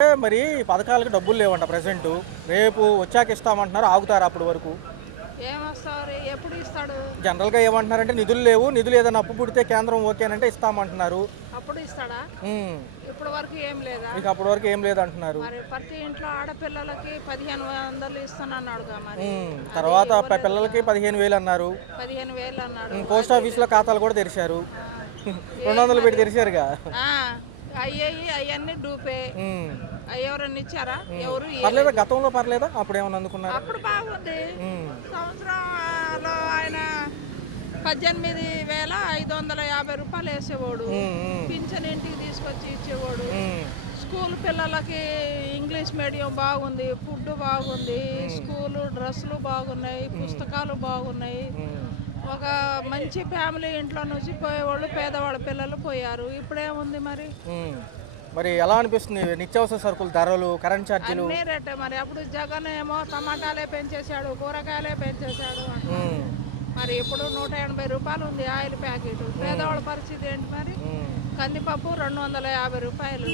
మరి పథకాలకు డబ్బులు లేవంట ప్రెసెంట్. రేపు వచ్చాక ఇస్తామంటున్నారు. ఆగుతారు అప్పటి వరకు? ఏమొస్తారు ఎప్పుడు ఇస్తాడు? జనరల్గా ఏమంటున్నారంటే నిధులు లేవు, నిధులు ఏదైనా అప్పు పుడితే కేంద్రం ఓకేనంటే ఇస్తామంటున్నారు. అప్పుడు ఇస్తాడా? ఇప్పటి వరకు ఏం లేదా? మీకు అప్పటి వరకు ఏం లేదంటున్నారు. మరి ప్రతి ఇంట్లో ఆడపిల్లలకి 1500 ఇస్తానన్నాడుగా. మరి తర్వాత పిల్లలకి 15,000 అన్నారు. 15,000 అన్నాడు. పోస్ట్ ఆఫీస్లో ఖాతాలు కూడా తెరిచారు. 200 పెట్టి తెరిచారుగా. అవన్నీ డూపే. ఎవరన్నా ఇచ్చారా? ఎవరు పర్లేదా? గతంలో పర్లేదా? అప్పుడు ఏమన్నా అందుకున్నారు? అప్పుడు బాగుంది. సంవత్సరంలో ఆయన 18,550 రూపాయలు వేసేవాడు. పింఛన్ ఇంటికి తీసుకొచ్చి ఇచ్చేవాడు. స్కూల్ పిల్లలకి ఇంగ్లీష్ మీడియం బాగుంది, ఫుడ్ బాగుంది, స్కూలు డ్రెస్సులు బాగున్నాయి, పుస్తకాలు బాగున్నాయి. ఒక మంచి ఫ్యామిలీ ఇంట్లో నుంచి పోయేవాళ్ళు పేదవాళ్ళ పిల్లలు పోయారు. ఇప్పుడేముంది మరి? మరి ఎలా అనిపిస్తుంది? నిత్యావసర సరుకుల ధరలు, కరెంట్ ఛార్జీలు అన్నీ రేటే. మరి అప్పుడు జగన్ ఏమో టమాటాలే పెంచేశాడు, కూరగాయలే పెంచేశాడు. మరి ఇప్పుడు 180 రూపాయలు ఉంది ఆయిల్ ప్యాకెట్. పేదవాళ్ళ పరిస్థితి ఏంటి మరి? కందిపప్పు 250 రూపాయలు.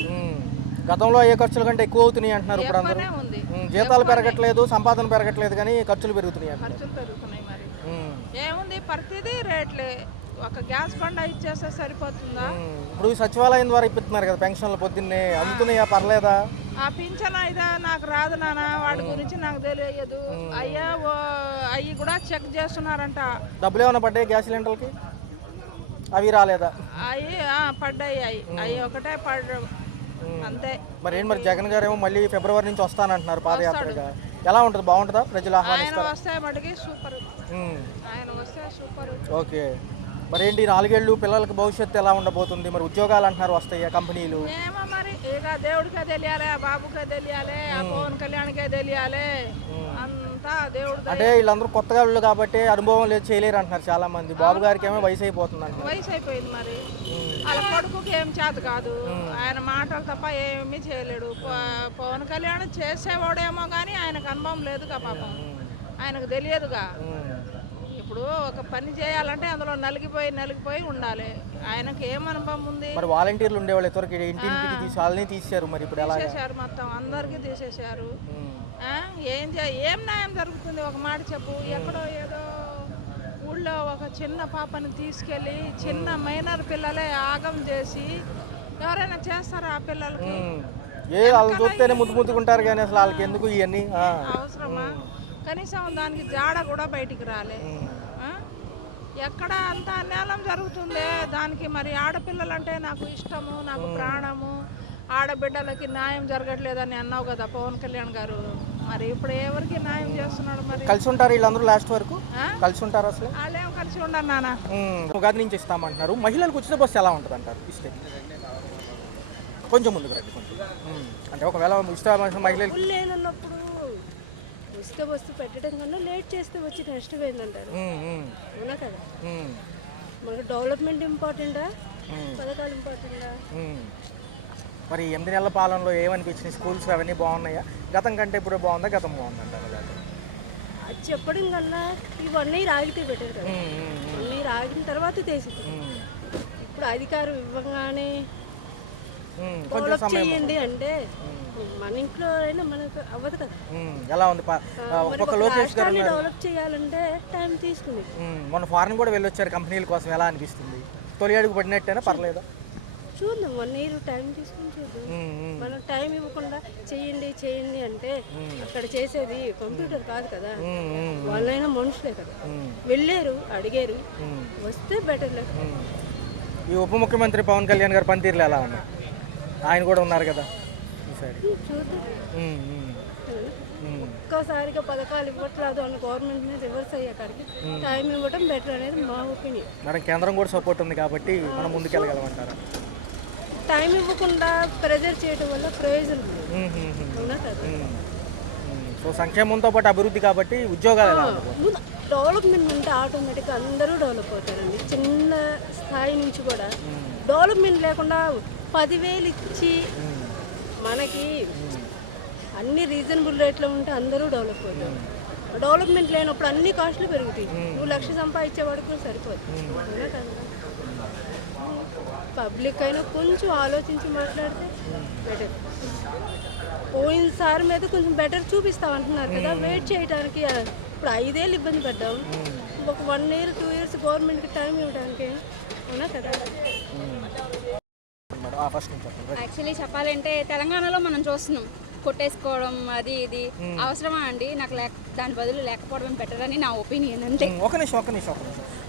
గతంలో ఏ ఖర్చుల కంటే ఎక్కువ అవుతున్నాయి అంటున్నారు. ఇప్పుడు అందరూ ఉంది. జీతాలు పెరగట్లేదు, సంపాదన పెరగట్లేదు, కానీ ఖర్చులు పెరుగుతున్నాయి. ఖర్చులు పెరుగుతున్నాయి. మరి ఏముంది? ప్రతిదీ రేట్లే. ఒక గ్యాస్ బండ ఇచ్చేస్తే సరిపోతుందా? ఇప్పుడు సచివాలయం ద్వారా ఇప్పిస్తున్నారు కదా పెన్షన్లు, పొద్దున్నే అందుతున్నాయా? పర్లేదా? ఆ పింఛన్ అయితే నాకు రాదు నాన్న, వాటి గురించి నాకు తెలియదు. అయ్యా అవి కూడా చెక్ చేస్తున్నారంట. డబ్బులు ఏమైనా పడ్డాయి గ్యాస్ సిలిండర్లకి? అవి రాలేదా? అవి పడ్డాయి. అవి ఒకటే పడ్డాయి అంతే. మరి ఏంటి మరి జగన్ గారు ఏమో మళ్ళీ ఫిబ్రవరి నుంచి వస్తానంటున్నారు పాదయాత్రగా. ఎలా ఉంటుంది? బాగుంటుందా? ప్రజలు ఆహ్వానిస్తారు? ఆయన వస్తే మటుకి సూపర్. ఆయన వస్తే సూపర్. ఓకే. మరి ఏంటి 4 ఏళ్ళు పిల్లలకి భవిష్యత్తు ఎలా ఉండబోతుంది? మరి ఉద్యోగాలు అంటున్నారు వస్తాయా కంపెనీలు? ఏమో మరి, ఇక దేవుడికే తెలియాలి, ఆ బాబుకే తెలియాలి, ఆ పవన్ కళ్యాణ్కే తెలియాలి. అంతా దేవుడు. అంటే వీళ్ళందరూ కొత్తగా వాళ్ళు కాబట్టి అనుభవం లేదు, చేయలేరు అంటున్నారు చాలా మంది. బాబు గారికి ఏమో వయసు అయిపోతుంది అంటున్నారు. వయసు అయిపోయింది. మరి వాళ్ళ కొడుకుకి ఏం చేత కాదు, ఆయన మాటలు తప్ప ఏమీ చేయలేడు. పవన్ కళ్యాణ్ చేసేవాడేమో కానీ ఆయనకు అనుభవం లేదుగా పాపం, ఆయనకు తెలియదుగా. ఇప్పుడు ఒక పని చేయాలంటే అందులో నలిగిపోయి ఉండాలి. ఆయనకి ఏం అనుభవం ఉంది? మరి వాలంటీర్లు ఉండేవాళ్ళు ఎవరికి ఇంటింటికి వాళ్ళని తీసేశారు. మరి ఇప్పుడు ఎలా తీసేశారు? మొత్తం అందరికీ తీసేశారు. ఏం న్యాయం జరుగుతుంది? ఒక మాట చెప్పు. ఎక్కడో ఏదో ఊళ్ళో ఒక చిన్న పాపని తీసుకెళ్ళి చిన్న మైనర్ పిల్లలే ఆగం చేసి ఎవరైనా చేస్తారా ఆ పిల్లలకి? వాళ్ళు చూస్తేనే ముద్దుకుంటారు కానీ అసలు వాళ్ళకి ఎందుకు ఇవన్నీ అవసరమా? కనీసం దానికి జాడ కూడా బయటికి రాలే. ఎక్కడ అంత అన్యాయం జరుగుతుంది దానికి. మరి ఆడపిల్లలంటే నాకు ఇష్టము, నాకు ప్రాణము. ఆడబిడ్డలకి న్యాయం జరగట్లేదని అన్నావు కదా పవన్ కళ్యాణ్ గారు. మరి ఇప్పుడు ఎవరికి న్యాయం చేస్తున్నాడు? మరి కలిసి ఉంటారు వీళ్ళందరూ లాస్ట్ వరకు? కలిసి ఉంటారు అసలు? వాళ్ళేం కలిసి ఉండరు నాన్న. ఉగాది నుంచి ఇస్తామంటున్నారు. మహిళలకు ఉచిత బస్సు ఎలా ఉంటుంది అంటారు ఇస్తే? కొంచెం ముందుకు రండి. కొంచెం అంటే ఒకవేళ ఉచిత మహిళలు లేనప్పుడు ఉచిత బస్సు పెట్టడం కన్నా లేట్ చేస్తే వచ్చి నష్టం ఏంటంటారు. అవునా కదా? మనకు డెవలప్మెంట్ ఇంపార్టెంటా, పథకాలు ఇంపార్టెంటా? మరి 8 నెలల పాలనలో ఏమనిపించింది? స్కూల్స్ అవన్నీ బాగున్నాయా? గతం కంటే ఇప్పుడు బాగుందా? గతం బాగుందంటారు? అది చెప్పడం కన్నా ఈ 1 ఇయర్ ఆగితే బెటర్ కదా. 1 ఇయర్ ఆగిన తర్వాత తీసింది. ఇప్పుడు అధికారం ఇవ్వగానే డెవలప్ చేయండి అంటే మన ఇంట్లో అయినా మనకు అవ్వదు కదా. ఎలా ఉంది? డెవలప్ చేయాలంటే టైం తీసుకుంది. మన ఫారెన్ కూడా వెళ్ళొచ్చారు కంపెనీల కోసం. ఎలా అనిపిస్తుంది? తొలి అడుగు పడినట్టేనా? పర్లేదా? చూద్దాం, 1 ఇయర్ టైం తీసుకుని చూద్దాం. మనం టైం ఇవ్వకుండా చేయండి అంటే అక్కడ చేసేది కంప్యూటర్ కాదు కదా, వాళ్ళైనా మనుషులే కదా. వెళ్ళారు, అడిగారు, వస్తే బెటర్. ఈ ఉప ముఖ్యమంత్రి పవన్ కళ్యాణ్ గారు పనితీరులు ఎలా ఉన్నాయి? ఆయన కూడా ఉన్నారు కదా ఈసారి. చూద్దాం. ఒక్కసారిగా పథకాలు ఇవ్వట్లేదు అని గవర్నమెంట్ మీద రివర్స్ అయ్యేకాడికి టైం ఇవ్వడం బెటర్ అనేది మా ఒపీనియన్. మేడం, కేంద్రం కూడా సపోర్ట్ ఉంది కాబట్టి మనం ముందుకెళ్ళగలమంటారా? టైం ఇవ్వకుండా ప్రెజర్ చేయడం వల్ల ప్రయోజనం అవునా కదా. సో సంక్షేమంతో పాటు అభివృద్ధి కాబట్టి ఉద్యోగాలు డెవలప్మెంట్ అంటే ఆటోమేటిక్గా అందరూ డెవలప్ అవుతారండి. చిన్న స్థాయి నుంచి కూడా డెవలప్మెంట్ లేకుండా 10,000 ఇచ్చి మనకి అన్ని రీజనబుల్ రేట్లో ఉంటే అందరూ డెవలప్ అవుతారు. డెవలప్మెంట్ లేనప్పుడు అన్ని కాస్ట్లు పెరుగుతాయి. నువ్వు 1,00,000 సంపాదించేవాడికి సరిపోతుంది. అవునా కదా. పబ్లిక్ అయినా కొంచెం ఆలోచించి మాట్లాడితే బెటర్. పోయినసారి మీద కొంచెం బెటర్ చూపిస్తామంటున్నారు కదా, వెయిట్ చేయడానికి ఇప్పుడు 5 ఏళ్ళు ఇబ్బంది పడ్డాం, ఒక 1 year 2 years గవర్నమెంట్కి టైం ఇవ్వడానికి, అవునా కదా. ఫస్ట్ నుంచి చెప్పండి. యాక్చువల్లీ చెప్పాలంటే తెలంగాణలో మనం చూస్తున్నాం కొట్టేసుకోవడం అది ఇది అవసరమా అండి? నాకు దాని బదులు లేకపోవడం బెటర్ అని నా ఒపీనియన్. అంతే. ఒక నిమిషం.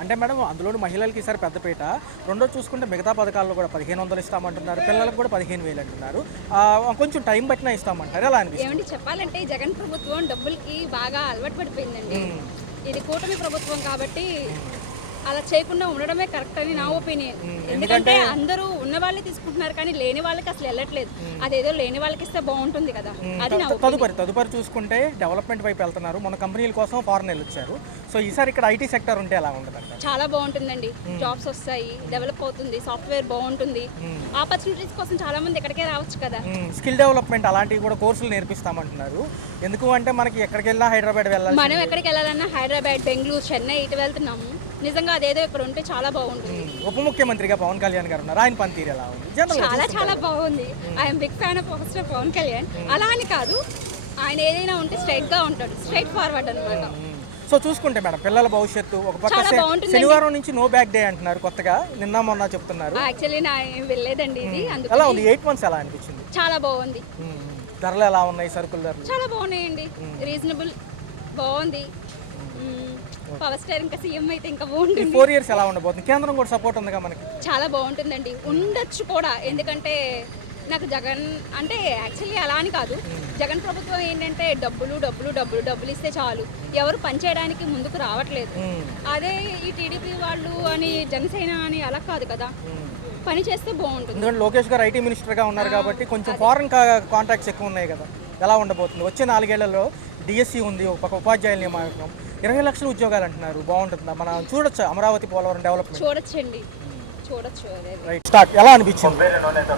అంటే మేడం అందులో మహిళలకి ఈసారి పెద్దపీట. రెండో చూసుకుంటే మిగతా పథకాల్లో కూడా 1500 ఇస్తామంటున్నారు, పిల్లలకు కూడా 15,000 అంటున్నారు. కొంచెం టైం పట్టినా ఇస్తామంటారు. ఎలా అనిపిస్తుంది? ఏమండి చెప్పాలంటే జగన్ ప్రభుత్వం డబ్బులకి బాగా అలవాటు పడిపోయిందండి. ఇది కూటమి ప్రభుత్వం కాబట్టి అలా చేయకుండా ఉండడమే కరెక్ట్ అని నా ఒపీనియన్. ఎందుకంటే అందరూ ఉన్న వాళ్ళే తీసుకుంటున్నారు కానీ లేని వాళ్ళకి అసలు వెళ్ళట్లేదు. అదేదో లేని వాళ్ళకి ఇస్తే బాగుంటుంది కదా, అది నా తదుపరి చూసుకుంటే డెవలప్మెంట్ వైపు వెళ్తున్నారు. మన కంపెనీల కోసం ఫారెన్ వెళ్ళొచ్చారు. సో ఈసారి ఇక్కడ ఐటీ సెక్టర్ ఉంటే ఎలా ఉంటుంది? చాలా బాగుంటుందండి. జాబ్స్ వస్తాయి, డెవలప్ అవుతుంది, సాఫ్ట్వేర్ బాగుంటుంది, ఆపర్చునిటీస్ కోసం చాలా మంది ఇక్కడికే రావచ్చు కదా. స్కిల్ డెవలప్మెంట్ అలాంటివి కూడా కోర్సులు నేర్పిస్తామంటున్నారు. ఎందుకు అంటే మనకి ఎక్కడికి వెళ్ళినా హైదరాబాద్ వెళ్ళాలి, మనం ఎక్కడికి వెళ్ళాలన్నా హైదరాబాద్, బెంగళూరు, చెన్నై ఇటు వెళ్తున్నాము. నిజంగా అదేదో ఇక్కడ ఉంటే చాలా బాగుంటుంది. ఉప ముఖ్యమంత్రిగా పవన్ కళ్యాణ్ గారు ఉన్నారు, ఆయన పనితీరు ఎలా ఉంది? చాలా బాగుంది. I'm big fan of Pawan Kalyan. అలా అని కాదు, ఆయన ఏదైనా ఉంటే స్ట్రైట్ గా ఉంటాడు, స్ట్రైట్ ఫార్వర్డ్ అనమాట. సో చూసుకుంటే మేడం పిల్లల భవిష్యత్తు ఒక పక్క శనివారం నుంచి నో బ్యాక్ డే అంటున్నారు, కొత్తగా నిన్న మొన్న చెప్తున్నారు. యాక్చువల్లీ నా ఏం వెళ్ళలేదండి ఇది. ఎలా ఉంది 8 months ఎలా అనిపించింది? చాలా బాగుంది. ధరలు ఎలా ఉన్నాయి? సరుకుల ధరలు చాలా బాగున్నాయండి, రీజనబుల్, బాగుంది. పవర్ స్టార్ ఇంకా సీఎం అయితే ఇంకా బాగుంటుంది. 4 years ఎలా ఉండబోతుంది? కేంద్రం కూడా సపోర్ట్ ఉందిగా మనకి. చాలా బాగుంటుందండి, ఉండొచ్చు కూడా. ఎందుకంటే నాకు జగన్ అంటే యాక్చువల్లీ అలా అని కాదు, జగన్ ప్రభుత్వం ఏంటంటే డబ్బులు ఇస్తే చాలు, ఎవరు పనిచేయడానికి ముందుకు రావట్లేదు. అదే ఈ టీడీపీ వాళ్ళు అని జనసేన అని అలా కాదు కదా, పని చేస్తే బాగుంటుంది. ఎందుకంటే లోకేష్ గారు ఐటీ మినిస్టర్గా ఉన్నారు కాబట్టి కొంచెం ఫారెన్ కాంటాక్ట్స్ ఎక్కువ ఉన్నాయి కదా, ఎలా ఉండబోతుంది? వచ్చే 4 ఏళ్లలో డిఎస్సి ఉంది, ఒక ఉపాధ్యాయుల నియామకం, 20 లక్షల ఉద్యోగాలు అంటున్నారు. బాగుంటుందా? మనం చూడొచ్చు అమరావతి పోలవరం డెవలప్మెంట్ చూడొచ్చు. ఎలా అనిపించింది?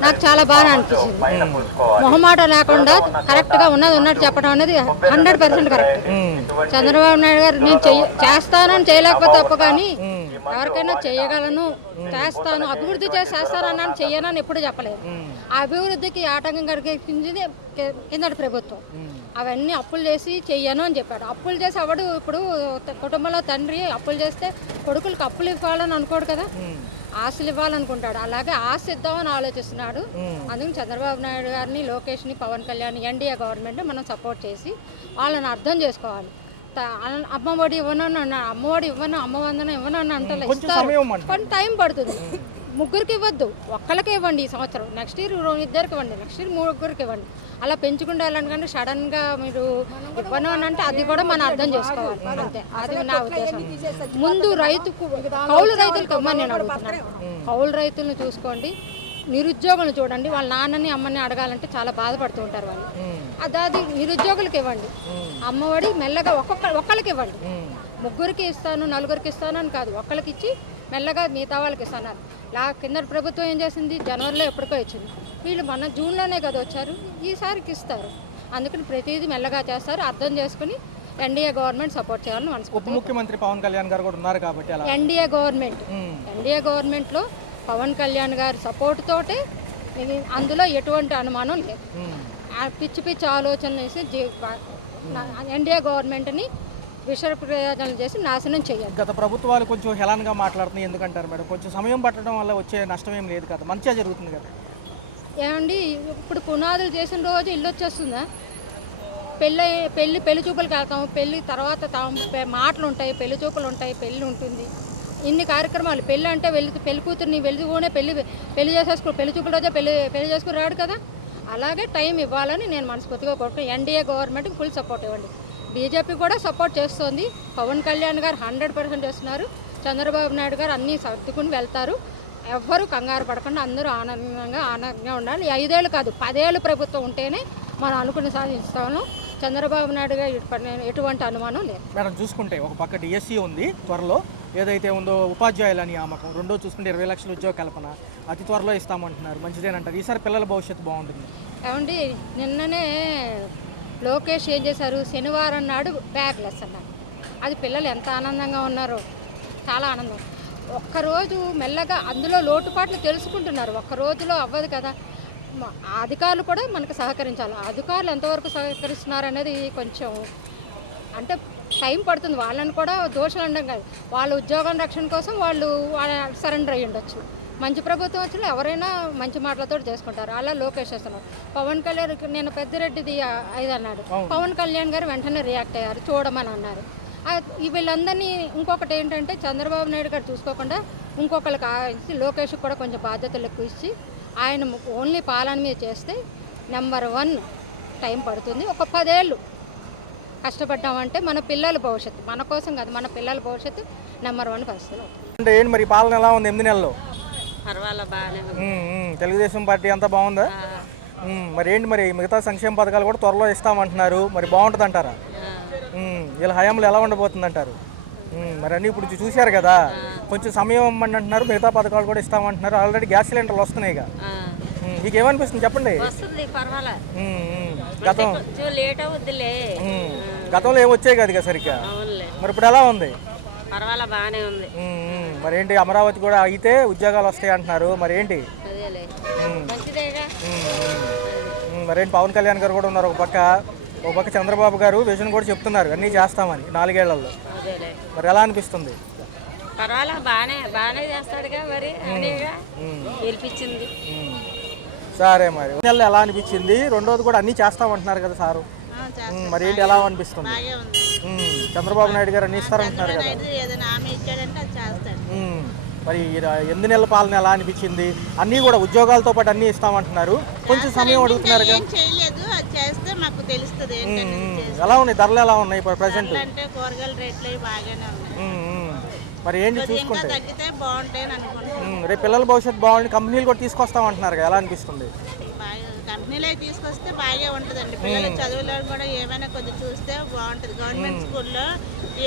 నాకు చాలా బాగా అనిపించింది. మొహమాట లేకుండా కరెక్ట్గా ఉన్నట్టు చెప్పడం అనేది 100% కరెక్ట్. చంద్రబాబు నాయుడు గారు నేను చేస్తానని చేయలేకపోతే తప్ప, కానీ ఎవరికైనా చేయగలను, చేస్తాను, అభివృద్ధి చేస్తాను అన్నాను, చెయ్యనని ఎప్పుడు చెప్పలేదు. ఆ అభివృద్ధికి ఆటంకం కలిగించింది కిందటి ప్రభుత్వం. అవన్నీ అప్పులు చేసి చెయ్యను అని చెప్పాడు. అప్పులు చేసి అవడు. ఇప్పుడు కుటుంబంలో తండ్రి అప్పులు చేస్తే కొడుకులకు అప్పులు ఇవ్వాలని అనుకోడు కదా, ఆశలు ఇవ్వాలనుకుంటాడు. అలాగే ఆశ ఇద్దామని ఆలోచిస్తున్నాడు. అందుకని చంద్రబాబు నాయుడు గారిని, లోకేష్ని, పవన్ కళ్యాణ్, ఎన్డీఏ గవర్నమెంట్ మనం సపోర్ట్ చేసి వాళ్ళని అర్థం చేసుకోవాలి. అమ్మఒడి ఇవ్వను అన్నా, అమ్మఒడి ఇవ్వను, అమ్మవందనం ఇవ్వను అని అంటే ఇస్తారు, కొన్ని టైం పడుతుంది. ముగ్గురికి ఇవ్వద్దు, ఒక్కరికి ఇవ్వండి ఈ సంవత్సరం. నెక్స్ట్ ఇయర్ 2 ఇవ్వండి, నెక్స్ట్ ఇయర్ 3 ఇవ్వండి. అలా పెంచుకుంటూ వెళ్ళాలంటే సడన్గా మీరు ఇవ్వను అని అంటే అది కూడా మనం అర్థం చేసుకోవాలి. అంతే, అది నా ఉద్దేశం. ముందు కౌలు రైతులకు ఇవ్వమని నేను అడుగుతున్నాను. కౌలు రైతులను చూసుకోండి, నిరుద్యోగులు చూడండి. వాళ్ళ నాన్నని అమ్మని అడగాలంటే చాలా బాధపడుతూ ఉంటారు వాళ్ళు. అది నిరుద్యోగులకు ఇవ్వండి. అమ్మఒడి మెల్లగా ఒక్కరికి ఇవ్వండి. 3 ఇస్తాను, 4 ఇస్తాను అని కాదు, ఒక్కరికి ఇచ్చి మెల్లగా మిగతా వాళ్ళకి ఇస్తున్నారు. కింద ప్రభుత్వం ఏం చేసింది? జనవరిలో ఎప్పటికో ఇచ్చింది. వీళ్ళు మన జూన్లోనే కదా వచ్చారు, ఈసారికి ఇస్తారు. అందుకని ప్రతిదీ మెల్లగా చేస్తారు. అర్థం చేసుకుని ఎన్డీఏ గవర్నమెంట్ సపోర్ట్ చేయాలని మనసు. ఉప ముఖ్యమంత్రి పవన్ కళ్యాణ్ గారు కూడా ఉన్నారు కాబట్టి ఎన్డీఏ గవర్నమెంట్లో పవన్ కళ్యాణ్ గారి సపోర్ట్ తోటే, అందులో ఎటువంటి అనుమానం లేదు. పిచ్చి ఆలోచనలు వేసి ఎన్డీఏ గవర్నమెంట్ని విషయ ప్రయోజనాలు చేసి నాశనం చేయాలి. గత ప్రభుత్వాలు కొంచెం హెలాన్గా మాట్లాడుతున్నాయి, ఎందుకంటారు మేడం? కొంచెం సమయం పట్టడం వల్ల వచ్చే నష్టం ఏం లేదు కదా, మంచిగా జరుగుతుంది కదా. ఏమండి, ఇప్పుడు పునాదులు చేసిన రోజు ఇల్లు వచ్చేస్తుందా? పెళ్లి చూపులకు వెళ్తాం, పెళ్లి తర్వాత మాటలు ఉంటాయి, పెళ్లి చూపులు ఉంటాయి, పెళ్లి ఉంటుంది, ఇన్ని కార్యక్రమాలు. పెళ్ళి అంటే పెళ్లి కూతుర్ని వెళ్ళిపోనే పెళ్లి చేసేసుకో, పెళ్లి చూపుల రోజే పెళ్లి చేసుకుని రాడు కదా. అలాగే టైం ఇవ్వాలని నేను మనస్ఫూర్తిగా కోరుకుంటున్నాను. ఎన్డీఏ గవర్నమెంట్కి ఫుల్ సపోర్ట్ ఇవ్వండి. బీజేపీ కూడా సపోర్ట్ చేస్తుంది. పవన్ కళ్యాణ్ గారు 100% చేస్తున్నారు. చంద్రబాబు నాయుడు గారు అన్నీ సర్దుకుని వెళ్తారు. ఎవ్వరూ కంగారు పడకుండా అందరూ ఆనందంగా ఉండాలి. 5 ఏళ్ళు కాదు, 10 ఏళ్ళు ప్రభుత్వం ఉంటేనే మనం అనుకుని సాధిస్తాము. చంద్రబాబు నాయుడు గారు ఎటువంటి అనుమానం లేదు. మేడం చూసుకుంటే ఒక పక్క డిఎస్సి ఉంది, త్వరలో ఏదైతే ఉందో ఉపాధ్యాయుల నియామకం, రెండో చూసుకుంటే 20 లక్షల ఉద్యోగ కల్పన అతి త్వరలో ఇస్తామంటున్నారు. మంచిదేనంటారు. ఈసారి పిల్లల భవిష్యత్తు బాగుంటుంది. ఏమండి, నిన్ననే లోకేష్ ఏం చేశారు? శనివారం నాడు బ్యాగ్లెస్ అన్నారు. అది పిల్లలు ఎంత ఆనందంగా ఉన్నారో, చాలా ఆనందం. ఒక్కరోజు మెల్లగా అందులో లోటుపాట్లు తెలుసుకుంటున్నారు. ఒక్క రోజులో అవ్వదు కదా. ఆ అధికారులు కూడా మనకు సహకరించాలి. అధికారులు ఎంతవరకు సహకరిస్తున్నారు అనేది కొంచెం అంటే టైం పడుతుంది. వాళ్ళని కూడా దోషులు అనడం కాదు, వాళ్ళ ఉద్యోగం రక్షణ కోసం వాళ్ళు సరెండర్ అయ్యి ఉండొచ్చు. మంచి ప్రభుత్వం వచ్చిన ఎవరైనా మంచి మాటలతో చేసుకుంటారు. అలా లోకేష్ చేస్తున్నారు. పవన్ కళ్యాణ్ నేను పెద్దిరెడ్డిది 5 అన్నాడు. పవన్ కళ్యాణ్ గారు వెంటనే రియాక్ట్ అయ్యారు, చూడమని అన్నారు. వీళ్ళందరినీ ఇంకొకటి ఏంటంటే చంద్రబాబు నాయుడు గారు చూసుకోకుండా ఇంకొకరికి లోకేష్కి కూడా కొంచెం బాధ్యతలు ఎక్కువ ఇచ్చి ఆయన ఓన్లీ పాలన మీద చేస్తే నెంబర్ 1 టైం పడుతుంది. ఒక 10 ఏళ్ళు కష్టపడ్డామంటే మన పిల్లల భవిష్యత్తు, మన కోసం కాదు, మన పిల్లల భవిష్యత్తు నెంబర్ 1 పరిస్థితులు అవుతుంది. అంటే ఏంటి మరి పాలన ఎలా ఉంది 8 నెలల్లో? పర్వాలా బాగానే తెలుగుదేశం పార్టీ అంతా బాగుందా? మరి ఏంటి మరి మిగతా సంక్షేమ పథకాలు కూడా త్వరలో ఇస్తామంటున్నారు, మరి బాగుంటుంది అంటారా? వీళ్ళ హయాంలో ఎలా ఉండబోతుంది అంటారు? మరి అన్నీ ఇప్పుడు చూశారు కదా, కొంచెం సమయం ఇవ్వమని అంటున్నారు, మిగతా పథకాలు కూడా ఇస్తామంటున్నారు. ఆల్రెడీ గ్యాస్ సిలిండర్లు వస్తున్నాయి. మీకు ఏమనిపిస్తుంది చెప్పండి? వస్తుంది పర్వాలా, గతం లేట్ అవుద్దిలే. గతంలో ఏమొచ్చాయి కదా సరిగ్గా, అవునులే మరి ఇప్పుడు ఎలా ఉంది? పర్వాలా బాగానే ఉంది. మరి ఏంటి అమరావతి కూడా అయితే ఉద్యోగాలు వస్తాయి అంటున్నారు, మరి ఏంటి? అదేలే మంచిదేగా. మరేంటి పవన్ కళ్యాణ్ గారు కూడా ఉన్నారు ఒక పక్క చంద్రబాబు గారు విజన్ కూడా చెప్తున్నారు అన్నీ చేస్తామని 4 ఏళ్లలో. అదేలే మరి ఎలా అనిపిస్తుంది? పర్వాలా బాగానే చేస్తాడుగా, మరి అనేగా గెలిపించింది. సరే మరి నెలలో ఎలా అనిపించింది? రెండోది కూడా అన్నీ చేస్తామంటున్నారు కదా సారు, మరి ఏంటి ఎలా అనిపిస్తుంది? చంద్రబాబు నాయుడు గారు అన్ని ఇస్తారంటున్నారు కదా, మరి 8 నెలల పాలన ఎలా అనిపించింది? అన్నీ కూడా ఉద్యోగాలతో పాటు అన్నీ ఇస్తామంటున్నారు, కొంచెం సమయం అడుగుతున్నారు కదా. చేయలేదు, అది చేస్తే మాకు తెలుస్తుంది. ఎలా ఉన్నాయి ధరలు, ఎలా ఉన్నాయి ఇప్పుడు ప్రెసెంట్? అంటే కూరగాయల రేట్లు బాగానే ఉన్నాయి, మరి ఏంటి చూసుకుంటే తగ్గితే బాగుంటాయి అనుకుంటున్నాను. రేపు పిల్లల భవిష్యత్తు బాగుంది, కంపెనీలు కూడా తీసుకొస్తామంటున్నారు కదా, ఎలా అనిపిస్తుంది? కంపెనీలో తీసుకొస్తే బాగా ఉంటుందండి. పిల్లల చదువులో కూడా ఏమైనా కొద్ది చూస్తే బాగుంటుంది. గవర్నమెంట్ స్కూల్లో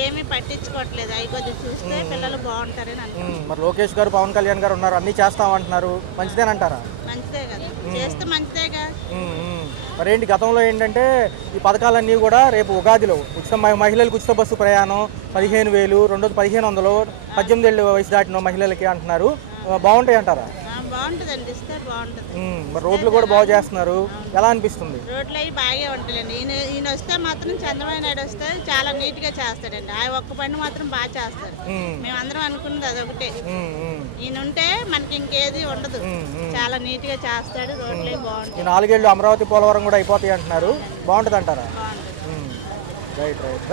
ఏమీ పట్టించుకోవట్లేదు, అవి కొద్ది చూస్తే పిల్లలు బాగుంటారని అనుకుంటున్నాను. మరి లోకేష్ గారు పవన్ కళ్యాణ్ గారు ఉన్నారు, అన్నీ చేస్తామంటున్నారు, మంచిదేనంటారా? మంచిదే కదా, చేస్తే మంచిదేగా. మరి ఏంటి గతంలో ఏంటంటే ఈ పథకాలన్నీ కూడా రేపు ఉగాదిలో మహిళలకు ఉచిత బస్సు ప్రయాణం 15,000, రెండోది 1,500, 18 ఏళ్ళు వయసు దాటిన మహిళలకి అంటున్నారు, బాగుంటాయి అంటారా? బాగుంటుందండి, ఇస్తే బాగుంటుంది. మరి రోడ్లు కూడా బాగు చేస్తున్నారు, ఎలా అనిపిస్తుంది? రోడ్లు అవి బాగా ఉంటాయండి. ఈయన వస్తే మాత్రం చంద్రబాబు నాయుడు వస్తే చాలా నీట్ గా చేస్తాడండి. ఆ ఒక్క పని మాత్రం బాగా చేస్తాడు. మేమందరం అనుకున్నది అదొకటే, ఈయన ఉంటే మనకి ఇంకేది ఉండదు. చాలా నీట్ గా చేస్తాడు, రోడ్లు బాగుంటాయి. 4 ఏళ్ళు అమరావతి పోలవరం కూడా అయిపోతాయి అంటున్నారు, బాగుంటుంది అంటారా? బాగుంటుంది. రైట్.